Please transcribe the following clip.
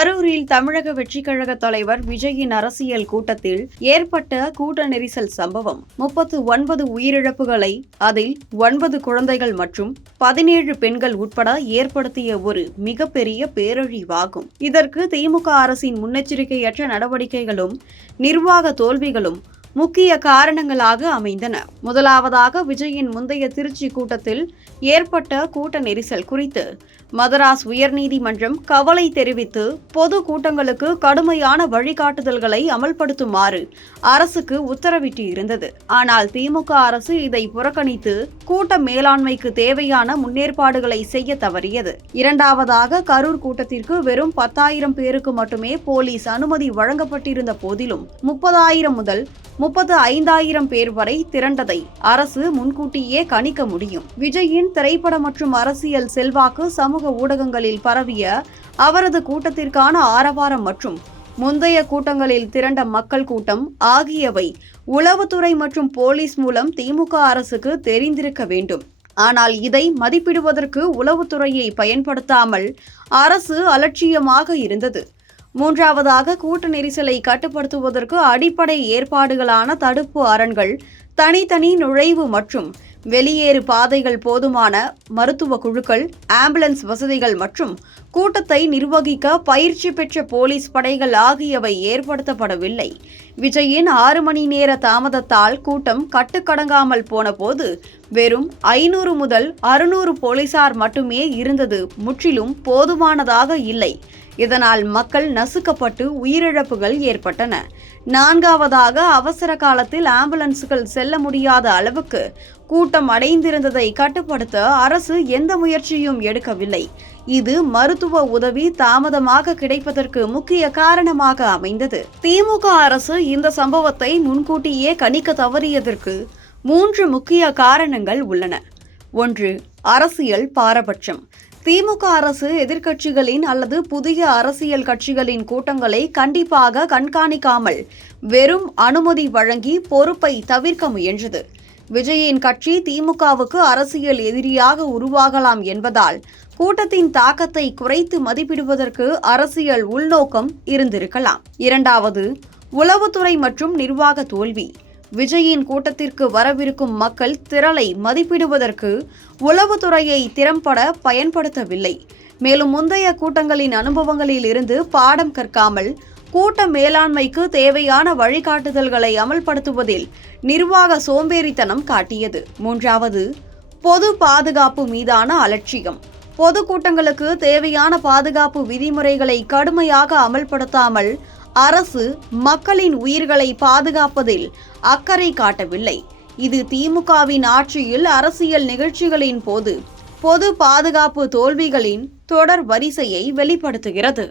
கரூரில் தமிழக வெற்றிக் கழக தலைவர் விஜயின் அரசியல் கூட்டத்தில் ஏற்பட்ட கூட்ட நெரிசல் சம்பவம் 39 உயிரிழப்புகளை, அதில் 9 குழந்தைகள் மற்றும் 17 பெண்கள் உட்பட ஏற்படுத்திய ஒரு மிகப்பெரிய பேரழிவாகும். இதற்கு திமுக அரசின் முன்னெச்சரிக்கையற்ற நடவடிக்கைகளும் நிர்வாக தோல்விகளும் முக்கிய காரணங்களாக அமைந்தன. முதலாவதாக, விஜயின் முந்தைய திருச்சி கூட்டத்தில் ஏற்பட்ட கூட்ட நெரிசல் குறித்து மதராஸ் உயர்நீதிமன்றம் கவலை தெரிவித்து பொது கூட்டங்களுக்கு கடுமையான வழிகாட்டுதல்களை அமல்படுத்துமாறு அரசுக்கு உத்தரவிட்டு இருந்தது. ஆனால் திமுக அரசு இதை புறக்கணித்து கூட்ட மேலாண்மைக்கு தேவையான முன்னேற்பாடுகளை செய்ய தவறியது. இரண்டாவதாக, கரூர் கூட்டத்திற்கு வெறும் 10,000 பேருக்கு மட்டுமே போலீஸ் அனுமதி வழங்கப்பட்டிருந்த போதிலும் 30,000 முதல் 35,000 பேர் வரை திரண்டதை அரசு முன்கூட்டியே கணிக்க முடியும். விஜயின் திரைப்பட மற்றும் அரசியல் செல்வாக்கு சமூக ஊடகங்களில் பரவிய அவரது கூட்டத்திற்கான ஆரவாரம் மற்றும் முந்தைய கூட்டங்களில் திரண்ட மக்கள் கூட்டம் ஆகியவை உளவுத்துறை மற்றும் போலீஸ் மூலம் திமுக அரசுக்கு தெரிந்திருக்க வேண்டும். ஆனால் இதை மதிப்பிடுவதற்கு உளவுத்துறையை பயன்படுத்தாமல் அரசு அலட்சியமாக இருந்தது. மூன்றாவதாக, கூட்ட நெரிசலை கட்டுப்படுத்துவதற்கு அடிப்படை ஏற்பாடுகளான தடுப்பு அரண்கள், தனித்தனி நுழைவு மற்றும் வெளியேறு பாதைகள், போதுமான மருத்துவ குழுக்கள், ஆம்புலன்ஸ் வசதிகள் மற்றும் கூட்டத்தை நிர்வகிக்க பயிற்சி பெற்ற போலீஸ் படைகள் ஆகியவை ஏற்படுத்தப்படவில்லை. விஜயின் 6 மணி நேர தாமதத்தால் கூட்டம் கட்டுக்கடங்காமல் போன போது வெறும் 500 முதல் 600 போலீசார் மட்டுமே இருந்தது முற்றிலும் போதுமானதாக இல்லை. இதனால் மக்கள் நசுக்கப்பட்டு உயிரிழப்புகள் ஏற்பட்டன. நான்காவதாக, அவசர காலத்தில் ஆம்புலன்ஸ்கள் செல்ல முடியாத அளவுக்கு கூட்டம் அடைந்திருந்ததை கட்டுப்படுத்த அரசு எந்த முயற்சியும் எடுக்கவில்லை. இது மருத்துவ உதவி தாமதமாக கிடைப்பதற்கு முக்கிய காரணமாக அமைந்தது. திமுக அரசு இந்த சம்பவத்தை முன்கூட்டியே கணிக்க தவறியதற்கு 3 முக்கிய காரணங்கள் உள்ளன. 1. அரசியல் பாரபட்சம். திமுக அரசு எதிர்க்கட்சிகளின் அல்லது புதிய அரசியல் கட்சிகளின் கூட்டங்களை கண்டிப்பாக கண்காணிக்காமல் வெறும் அனுமதி வழங்கி பொறுப்பை தவிர்க்க முயன்றது. விஜயின் கட்சி திமுகவுக்கு அரசியல் எதிரியாக உருவாகலாம் என்பதால் கூட்டத்தின் தாக்கத்தை குறைத்து மதிப்பிடுவதற்கு அரசியல் உள்நோக்கம் இருந்திருக்கலாம். 2. உளவுத்துறை மற்றும் நிர்வாக தோல்வி. விஜயின் கூட்டத்திற்கு வரவிருக்கும் மக்கள் திரளை மதிப்பிடுவதற்கு உளவுத்துறையை திறம்பட பயன்படுத்தவில்லை. மேலும் முந்தைய கூட்டங்களின் அனுபவங்களில் இருந்து பாடம் கற்காமல் கூட்ட மேலாண்மைக்கு தேவையான வழிகாட்டுதல்களை அமல்படுத்துவதில் நிர்வாக சோம்பேறித்தனம் காட்டியது. 3. பொது பாதுகாப்பு மீதான அலட்சியம். பொதுக்கூட்டங்களுக்கு தேவையான பாதுகாப்பு விதிமுறைகளை கடுமையாக அமல்படுத்தாமல் அரசு மக்களின் உயிர்களை பாதுகாப்பதில் அக்கறை காட்டவில்லை. இது திமுகவின் ஆட்சியில் அரசியல் நிகழ்ச்சிகளின் போது பொது பாதுகாப்பு தோல்விகளின் தொடர் வரிசையை வெளிப்படுத்துகிறது.